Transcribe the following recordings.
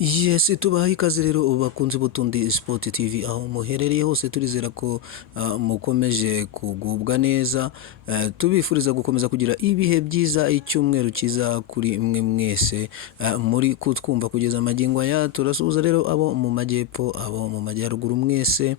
Yes, tubaha ikaze rero bakunze Butundi Sport TV aho muherereye hose turizera ko mukomeje kugubwa neza, tubifuriza gukomeza kugira ibihe byiza, icyumweru cyiza kuri mwe mwese muri kutwumva kugeza amagingo aya. Turasuhuza rero abo mu majyepfo, abo mu majyaruguru mwese,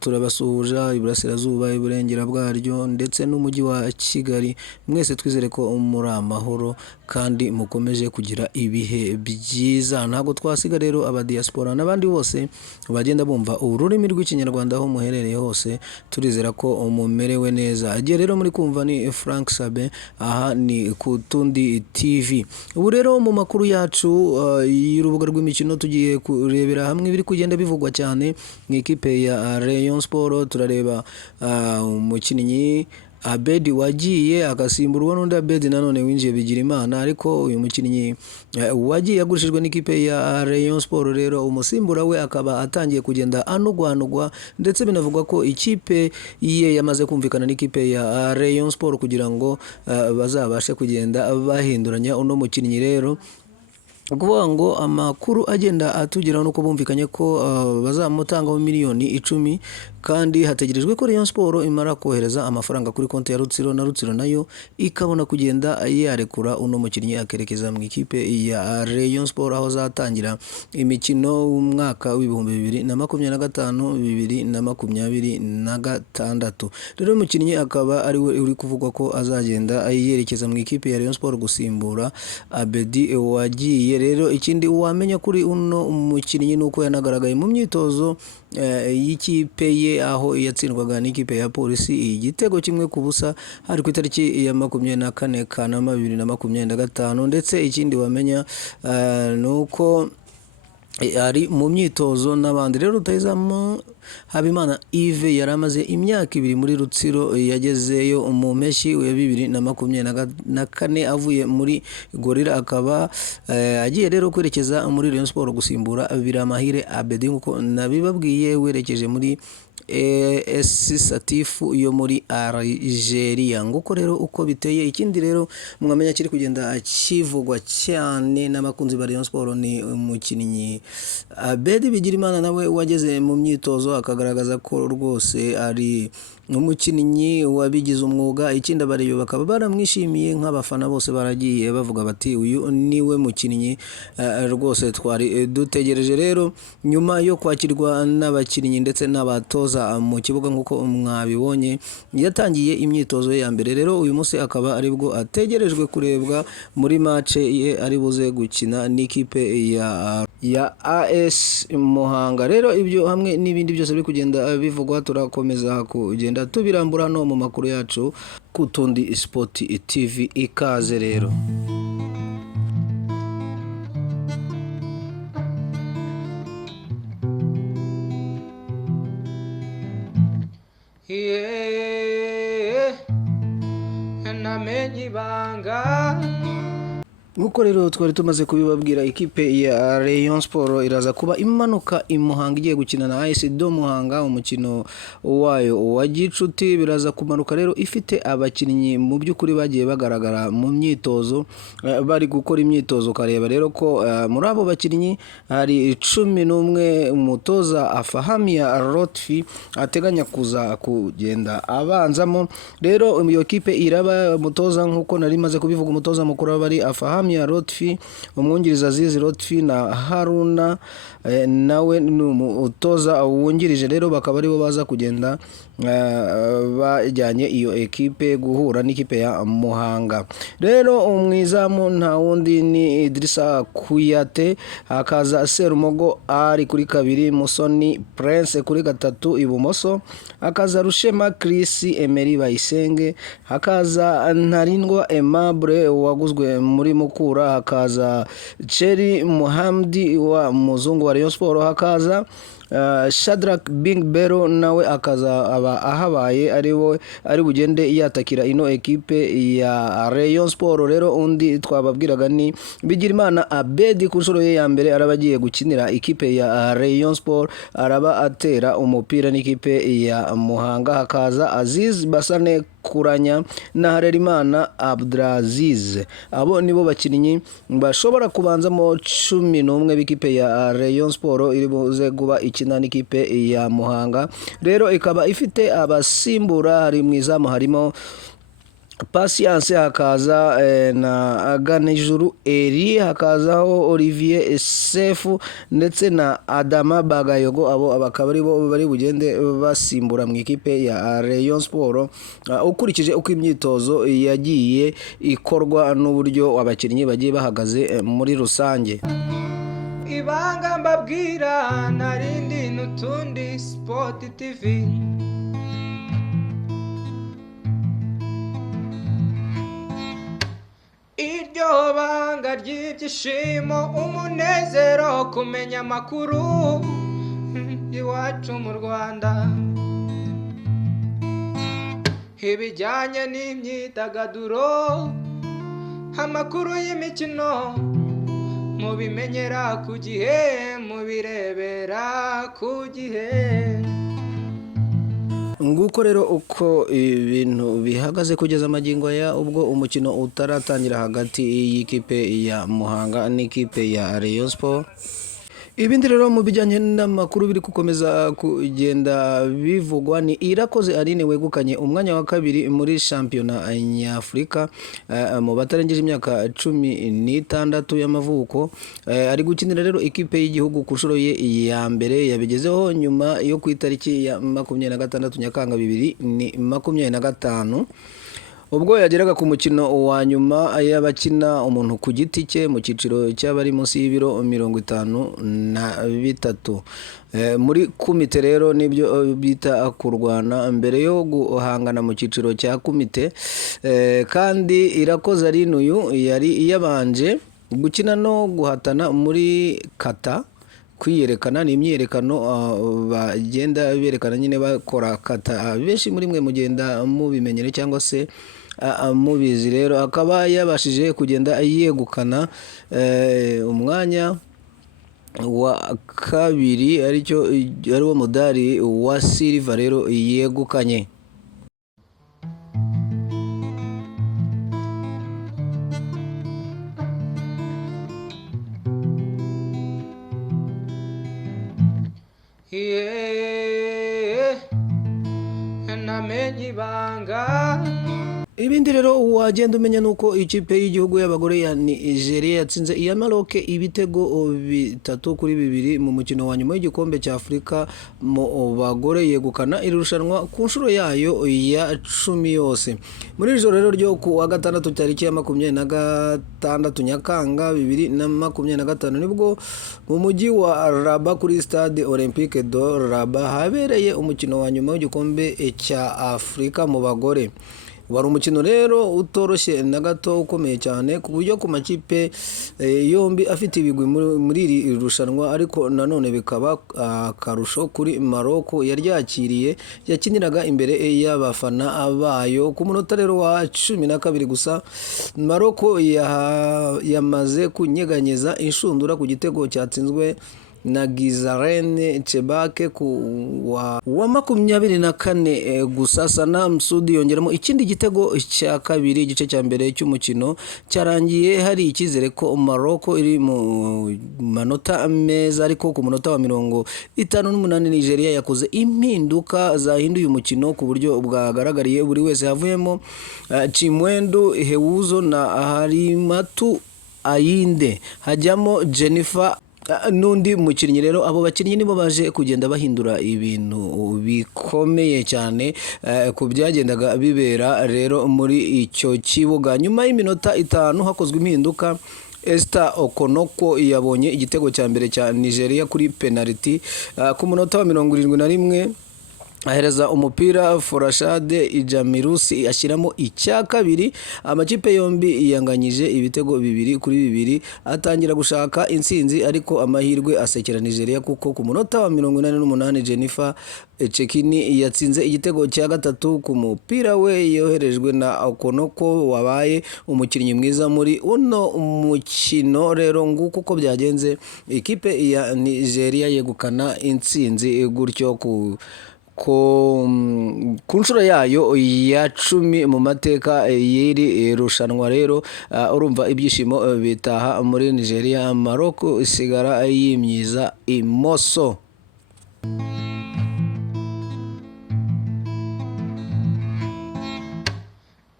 turabasuhuza iburasirazuba, iburengera bwaryo ndetse n'umujyi wa Kigali. Mwese twizere ko muri amahoro kandi mukomeje kugira ibihe byiza. Ntabwo twasiga rero aba diaspora n'abandi bose bagenda bumva ururimi rw'ikinyarwanda aho muherereye hose, turizera ko mumerewe neza. Agiye rero muri kumva ni Frank Sabe, aha ni Kutundi TV. Ubu rero mu makuru yacu y'urubuga rw'imikino tugiye kurebera hamwe ibiri kugenda bivugwa cyane mu ikipe ya Rayon Sport. Turareba umukinnyi Abedi wagiye agasimburwa n'undi Abedi nanone winjiye Bigirimana, ariko uyu mukinnyi wagiye yagurishijwe n'ikipe ya Rayon Sport, rero umusimbura we akaba atangiye kugenda anugwanugwa, ndetse binavugwa ko ikipe ye yamaze kumvikana n'ikipe ya Rayon Sport kugira ngo bazabashe kugenda bahinduranya uno mukinnyi. Rero kuvuga ngo amakuru agenda atugeraho nuko bumvikanye ko bazamutangaho miliyoni 10, kandi hategerejwe ko Rayon Sport imara kohereza amafaranga kuri konti ya Rutsiro, na Rutsiro nayo ikabona kugenda yarekura uno mukinnyi akerekeza mu ikipe ya Rayon Sport, aho zatangira imikino umwaka w'ibihumbi 2025 2026. Rero umukinnyi akaba ari we uri kuvugwa ko azagenda yerekeza mu ikipe ya Rayon Sport gusimbura Abedi wagiye. Rero ikindi wamenya kuri uno umukinnyi nuko yanagaragaye mu myitozo y'ikipe ye, aho yatsindwaga n'ikipe ya Polisi igitego kimwe ku busa hari ku itariki ya 24 Kanama 2025. Ndetse ikindi wamenya nuko ari mu myitozo n'abandi. Rero rutahizamu Habimana Yves yari amaze imyaka 2 muri Rutsiro, yagezeyo mu mpeshyi ya 2024 avuye muri Gorilla, akaba agiye rero kwerekeza muri Rayon Sport gusimbura Biramahire Abedi nkuko nabibabwiye, werekeje muri SC Satifu yo muri Algeria. Nguko rero uko biteye. Ikindi rero mwamenya kiri kugenda kivugwa cyane n'abakunzi ba Rayon Sport ni umukinnyi Abedi Bigirimana, nawe wageze mu myitozo akagaragaza ko rwose ari umukinnyi wabigize umwuga. Ikindi abarebe bakaba baramwishimiye, nk'abafana bose baragiye bavuga bati uyu niwe mukinnyi rwose twari dutegereje. Rero nyuma yo kwakirwa n'abakinnyi ndetse n'abatoza mu kibuga nk'uko mwabibonye, yatangiye imyitozo ya mbere. Rero uyu munsi akaba aribwo ategerejwe kurebwa muri match ye ari buze gukina n'ikipe ya AS Muhanga. Rero ibyo hamwe n'ibindi byose biri kugenda bivugwa turakomeza kugenda tubirambura hano mu makuru yacu Kutundi Sport TV. Ikaze rero. Namenye ibanga. Nkuko rero twari tumaze kubibabwira, ikipe ya Rayon Sport iraza kuba imanuka Muhanga igiye gukina na AS do Muhanga umukino wayo wa gicuti. Biraza kumanuka rero ifite abakinnyi mu by'ukuri bagiye bagaragara mu myitozo, bari gukora imyitozo. Kareba rero ko muri abo bakinnyi hari 11 umutoza Afahamia Lotfi ateganya kuza kugenda abanzamo. Rero iyo kipe iraba mutoza nkuko nari maze kubivuga, umutoza mukuru bari Afahamia Lotfi, umwungiriza Azizi Lotfi na Haruna nawe ni umutoza wungirije. Rero bakaba aribo baza kugenda bajyanye iyo ekipe guhura n'ikipe ya Muhanga. Rero umwizamu nta wundi ni Idrissa Kuyate, hakaza Serumogo ari kuri 2, Musoni Prince kuri 3 ibumoso, hakaza Rushema Chris Emery Bayisenge, hakaza Ntarindwa Aimable waguzwe muri Mukura, hakaza Cheri Muhamdi wa muzungu wa Rayon Sport, hakaza Shadrack Bing Bero nawe akaza aba ahabaye ari bugende yatakira ino ekipe ya Rayon Sport. Rero undi twababwiraga ni Bigirimana Abedi, ku nshuro ye ya mbere arabagiye gukinira ikipe ya Rayon Sport, araba atera umupira n'ikipe ya Muhanga. Hakaza Aziz Basane Kuranya na Harerimana Abdulaziz. Abo nibo bakinnyi bashobora kubanzamo 11 b'ikipe ya Rayon Sport iri buze kuba ikina n'ikipe ya Muhanga. Rero ikaba ifite abasimbura, hari mu izamu harimo Patience, hakaza na Ganijuru Eri, hakazaho Olivier Sefu ndetse na Adama Bagayogo. Abo abakaba aribo bari bugende basimbura mu ikipe ya Rayon Sport ukurikije uko imyitozo yagiye ikorwa n'uburyo abakinnyi bagiye bahagaze muri rusange. Ibanga mbabwira narindi n'utundi Sport TV. Iryo banga ry'ibyishimo, umunezero, kumenya amakuru iwacu mu Rwanda, ibijyanye n'imyidagaduro, amakuru y'imikino, mubimenyera ku gihe, mubirebera ku gihe. Nguko rero uko ibintu bihagaze kugeza magingo ya ubwo umukino utaratangira hagati y'ikipe ya Muhanga n'ikipe ya Rayon Sport. Ibindi rero mu bijyanye n'amakuru biri gukomeza kugenda bivugwa ni Irakoze Aline wegukanye umwanya wa kabiri muri shampiyona nyafurika mu batarengeje imyaka 16 y'amavuko. Ari gukinira rero ikipe y'igihugu ku nshuro ye ya mbere, yabigezeho nyuma yo ku itariki ya 26 Nyakanga 2025 ubwo yageraga ku mukino wa nyuma y'abakina umuntu ku giti cye mu cyiciro cy'abari munsi y'ibiro 53 muri kumite. Rero nibyo bita kurwana mbere yo guhangana mu cyiciro cya kumite, kandi Irakoze Aline uyu yari yabanje gukina no guhatana muri kata kwiyerekana. Ni imyiyerekano bagenda berekana nyine bakora kata, benshi muri mwe mugenda mubimenyere cyangwa se mubizi. Rero akaba yabashije kugenda yegukana umwanya wa kabiri, ariwo mudari wa silver rero yegukanye. Namenye ibanga. Ibindi rero wagenda umenya nuko ikipe y'igihugu y'abagore ya Nigeria yatsinze iya Maroc ibitego 3-2 mu mukino wa nyuma y'igikombe cya Afurika mu bagore, yegukana irushanwa ku nshuro yayo ya 10 yose. Muri ijoro rero ryo ku wa gatandatu tariki ya 26 Nyakanga 2025 nibwo mu mujyi wa Rabat kuri Stade Olympique de Rabat habereye umukino wa nyuma w'igikombe cya Afurika mu bagore. Wari umukino rero utoroshye na gato, ukomeye cyane ku buryo ku makipe yombi afite ibigwi muri iri rushanwa, ariko nanone bikaba akarusho kuri Maroc yaryakiriye, yakiniraga imbere y'abafana bayo. Ku munota rero wa 12 gusa Maroc yamaze kunyeganyeza inshundura ku gitego cyatsinzwe na Gizarene Chebake wa 24 gusa. Sana Msudi yongeramo ikindi gitego cya kabiri. Igice cya mbere cy'umukino cyarangiye hari icyizere ko Maroc iri mu manota meza, ariko ku munota wa 58 Nigeria yakoze impinduka zahinduye umukino ku buryo bwagaragariye buri wese. Havuyemo Chimwendu Hewuzo na Harimatu Ayinde, hajyamo Jennifer n'undi mukinnyi. Rero abo bakinnyi nibo baje kugenda bahindura ibintu bikomeye cyane ku byagendaga bibera rero muri icyo kibuga. Nyuma y'iminota 5 hakozwe impinduka, Esther Okonoko yabonye igitego cya mbere cya Nigeria kuri penalty ku munota wa 71. Ahereza umupira Forashade Ijamirusi ashyiramo icya kabiri. Amakipe yombi yanganyije ibitego 2-2, atangira gushaka intsinzi, ariko amahirwe asekera Nigeria kuko ku munota wa 88 Jennifer Chekini yatsinze igitego cya gatatu ku mupira we yoherejwe na Okonoko wabaye umukinnyi mwiza muri uno mukino. Rero nguko uko byagenze, ikipe ya Nigeria yegukana intsinzi gutyo ku nshuro yayo ya 10 mu mateka y'iri rushanwa. Rero urumva ibyishimo bitaha muri Nigeria, Maroc isigara yimyiza imoso.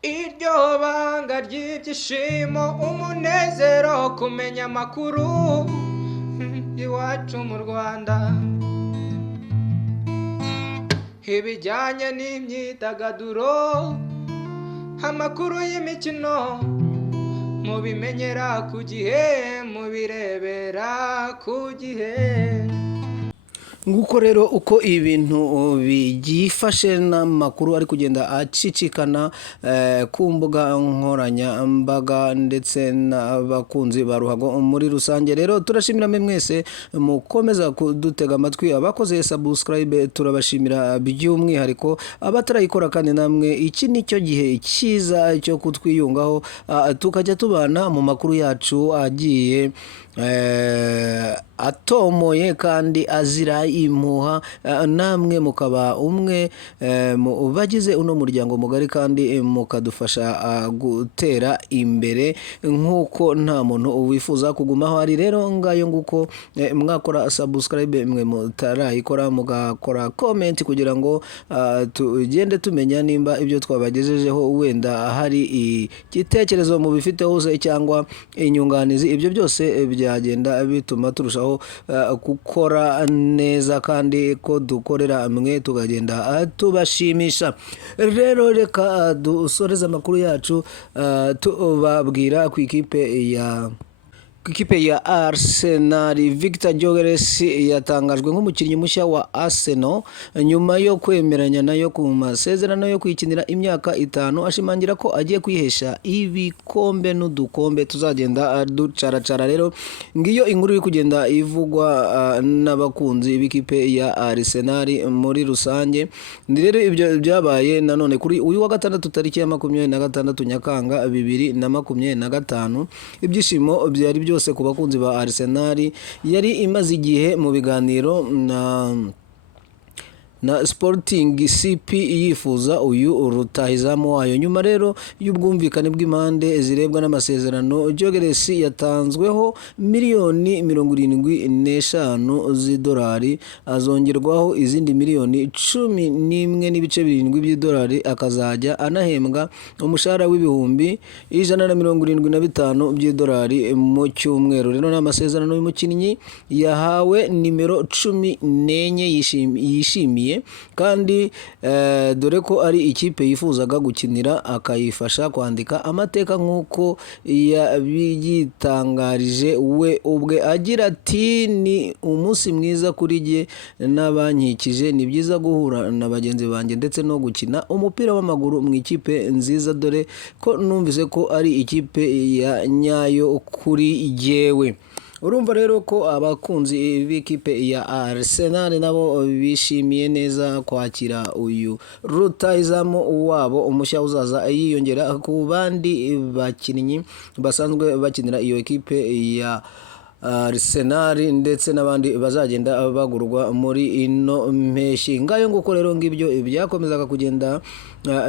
iryo banga ry'ibyishimo, umunezero, kumenya amakuru iwacu mu Rwanda, ibijyanye n'imyidagaduro, amakuru y'imikino, mubimenyera ku gihe, mubirebera ku gihe. Nguko rero uko ibintu byifashe n'amakuru ari kugenda acicikana ku mbuga nkoranyambaga ndetse n'abakunzi ba ruhago muri rusange. Rero turashimira mwese mukomeza kudutega amatwi, abakoze subscribe turabashimira by'umwihariko, abatarayikora kandi namwe iki nicyo gihe cyiza cyo kutwiyungaho tukajya tubana mu makuru yacu agiye atomoye kandi azira impuha, namwe mukaba umwe mu bagize uno muryango mugari kandi mukadufasha gutera imbere nk'uko nta muntu wifuza kugumaho ari. Rero ngayo nguko mwakora subscribe, mwe mutarayikora mugakora comment kugira ngo tugende tumenya nimba ibyo twabagejejeho wenda hari igitekerezo mu bifite hose cyangwa inyunganizi. Ibyo byose byagenda bituma turushaho gukora neza kandi ko dukorera mwe tukagenda tubashimisha. Rero reka dusoreze amakuru yacu tubabwira ku ikipe ya Arsenal. Victor Gyökeres yatangajwe nk'umukinnyi mushya wa Arsenal nyuma yo kwemeranya nayo ku masezerano yo kwikinira imyaka 5, ashimangira ko agiye kwihesha ibikombe n'udukombe tuzagenda ducaracara. Rero ngiyo inkuru iri kugenda ivugwa n'abakunzi b'ikipe ya Arsenal muri rusange. Rero ibyo byabaye nanone kuri uyu wa gatandatu tariki ya 26 Nyakanga 2025. Ibyishimo byari byose ku bakunzi ba Arsenal. Yari imaze igihe mu biganiro na Sporting CP yifuza uyu rutahizamu wayo. Nyuma rero y'ubwumvikane bw'impande zirebwa n'amasezerano, Gyökeres yatanzweho miliyoni 75 z'idolari, azongerwaho izindi miliyoni 11.7 by'idolari, akazajya anahembwa umushahara w'ibihumbi 175 by'idolari mu cyumweru. Rero n'amasezerano y'umukinnyi yahawe nimero 14 yishimiye kandi dore ko ari ikipe yifuzaga gukinira, akayifasha kwandika amateka nk'uko yabiyitangarije we ubwe agira ati, ni umunsi mwiza kuri jye n'abankikije, ni byiza guhura na bagenzi banjye ndetse no gukina umupira w'amaguru mu ikipe nziza, dore ko numvise ko ari ikipe ya nyayo kuri jyewe. Urumva rero ko abakunzi b'ikipe ya Arsenal nabo bishimiye neza kwakira uyu rutahizamu wabo umushya uzaza yiyongera ku bandi bakinnyi basanzwe bakinira iyo ekipe ya Arsenal ndetse n'abandi bazagenda bagurwa muri ino mpeshyi. Ngayo nguko rero ngibyo byakomezaga kugenda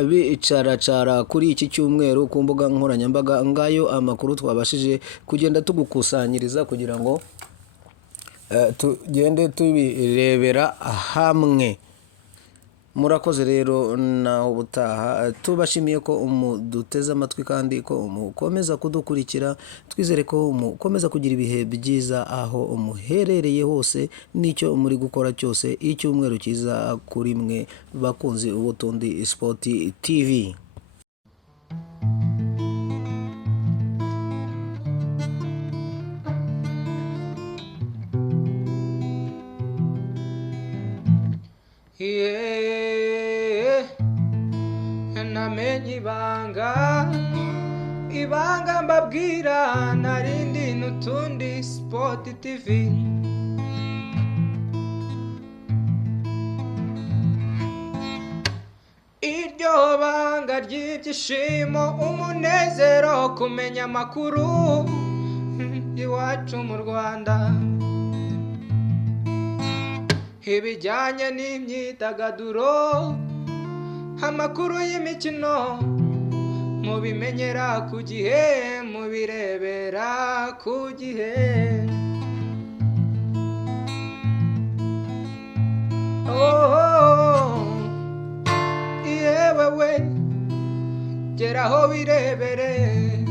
bicaracara kuri iki cyumweru ku mbuga nkoranyambaga. Ngayo amakuru twabashije kugenda tugukusanyiriza kugira ngo tugende tubirebera hamwe. Murakoze rero naho ubutaha, tubashimiye ko duteze amatwi kandi ko mukomeza kudukurikira. Twizere ko mukomeza kugira ibihe byiza aho muherereye hose n'icyo muri gukora cyose. Icyumweru cyiza kuri mwe bakunzi Ubutundi Sport TV. Namenye ibanga mbabwira, narindi n'Utundi Sport TV. Iryo banga ry'ibyishimo, umunezero, kumenya amakuru iwacu mu Rwanda, ibijyanye n'imyidagaduro, amakuru y'imikino mubimenyera ku gihe, mubirebera ku gihe. Yewe we geraho birebere.